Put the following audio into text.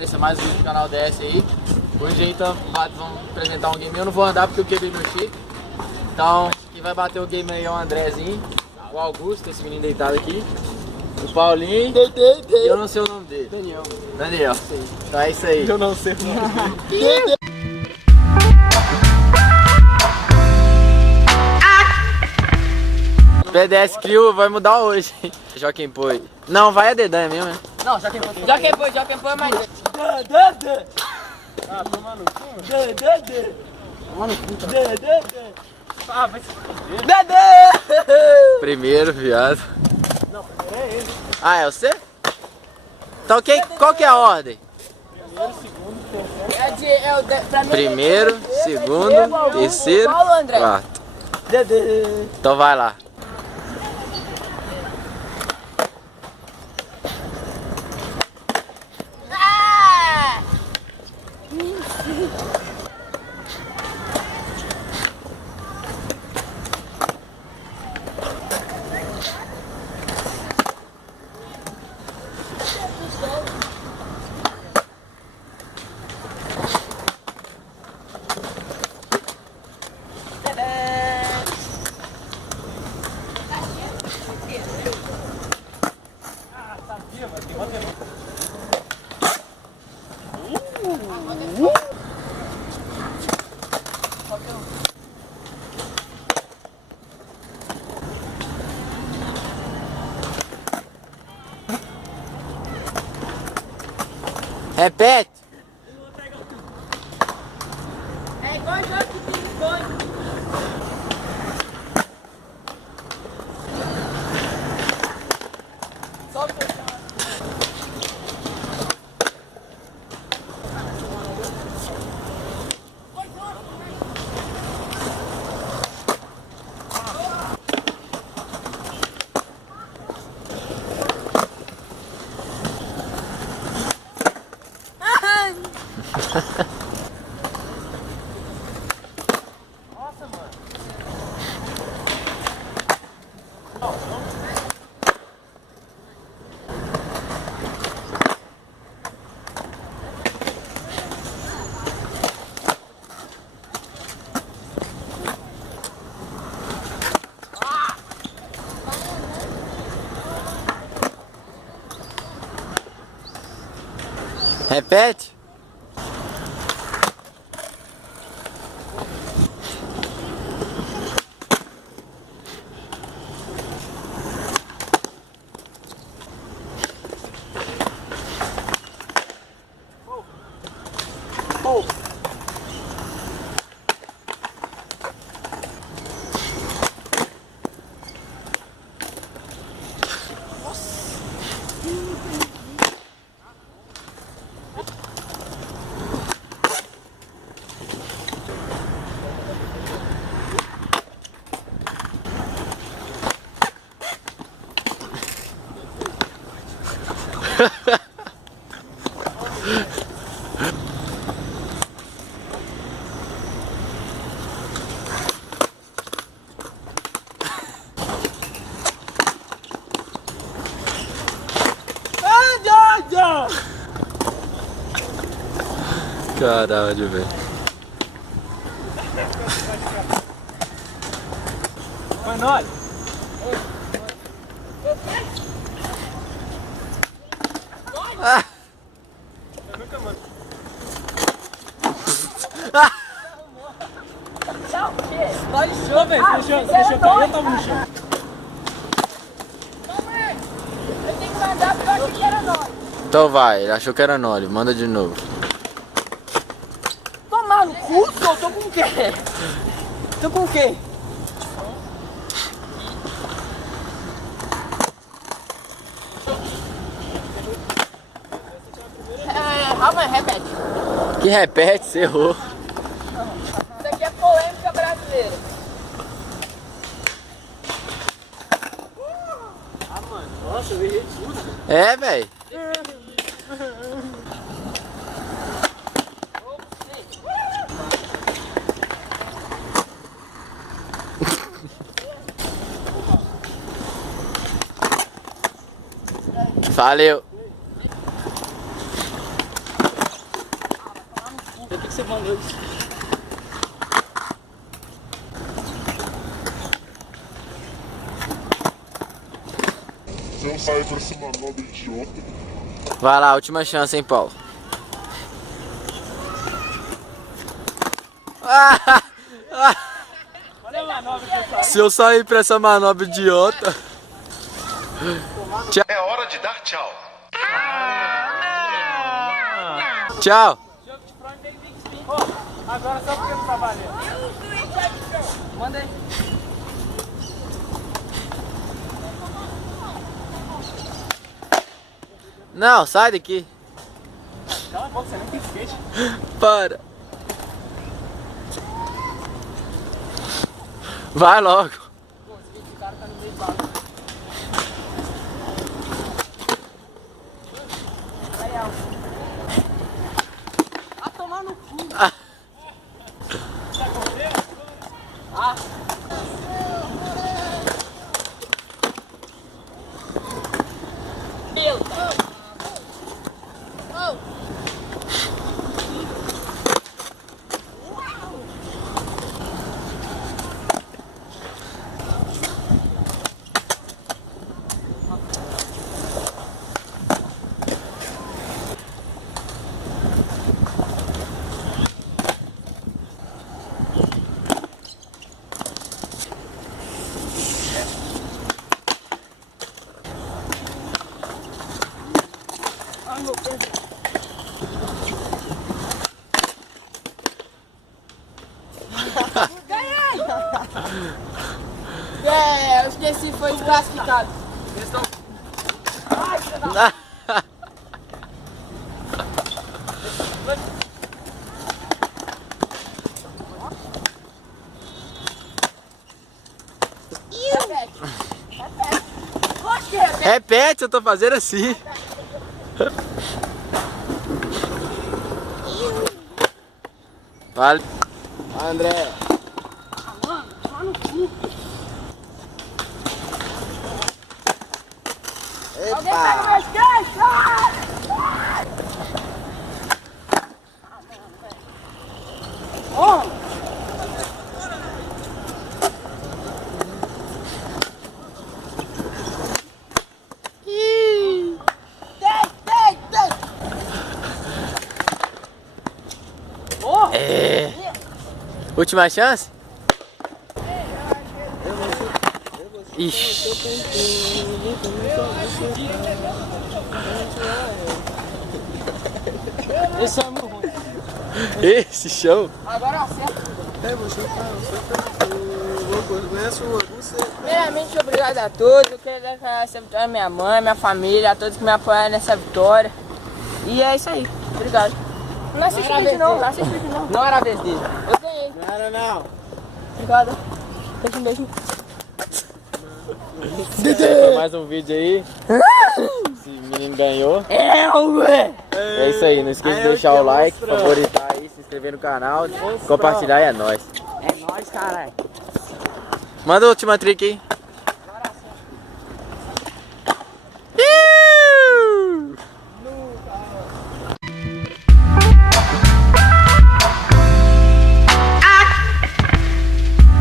Esse é mais um vídeo do canal DS aí. Hoje aí vamos apresentar um game. Eu não vou andar porque eu quebrei meu chip. Então, quem vai bater o game aí é o Andrezinho, o Augusto, esse menino deitado aqui, o Paulinho, e eu não sei o nome dele. Daniel. Então é isso aí. Eu não sei o nome dele. BDS Crew vai mudar hoje. Joaquim Poi. Não, vai a Dedanha mesmo, né? Não, Joaquim Poi é mais... Ah, toma no cu. Toma no cu, Ah, vai se fuder. Primeiro, viado. Não, primeiro é ele. Ah, é você? Então qual que é a ordem? Primeiro, segundo, Primeiro, segundo, terceiro, Paulo, André. quarto. Então vai lá. Repete. É igual jogo de ping-pong. Nossa, mano. Repete. Caralho, velho. Foi nós. Ah. Eu nunca mando. Tchau, o quê? Nós de Ô, velho, deixa eu cair, eu tava no chão. Eu tenho que mandar porque eu achei que era nós. Então vai, ele achou que era Noli, manda de novo. Tomar no cu, só tô com o quê? Tô com o quê? Calma aí, repete. Que repete, você errou. Isso aqui é polêmica brasileira. Ah, mano. Nossa, eu errei tudo. É, velho. Valeu. você mandou isso. Se eu sair pra essa manobra idiota. Vai lá, última chance, hein, Paulo. Olha a manobra que eu faço. Se eu sair pra essa manobra idiota. É hora de dar tchau. Tchau. Jogo de front tem Big Spin. Ó, agora só porque não tá valendo. Manda aí. Não, sai daqui. Cala a boca, você nem tem skate. Para. Vai logo. O cara tá no meio do bagulho. Aí, ó. Ah, tomar no cu. Tá correndo? Ah. Meu. Ai, meu pé. Ganhei! É, eu esqueci, foi desclassificado. Ai, filha da... Repete. Repete. Oxe, repete. Repete, eu tô fazendo assim. Vale. André. Mano, toma no cu. Alguém pega meu skate! Oh! Oh! É. Última chance? Ixi. Esse é muito ruim. Esse show. Agora acerta. Primeiramente, obrigado a todos. Eu quero dar essa vitória à minha mãe, minha família, a todos que me apoiaram nessa vitória. E é isso aí. Obrigado. Não assiste o vídeo não, não assiste o vídeo não. Não era a vez dele. Eu ganhei. Não era não. Obrigado. Beijo, beijo. Foi mais um vídeo aí. Esse menino ganhou. É isso aí, não esqueça de deixar o like, favoritar aí, se inscrever no canal, compartilhar e é nóis. É nóis, caralho. Manda a última trick aí.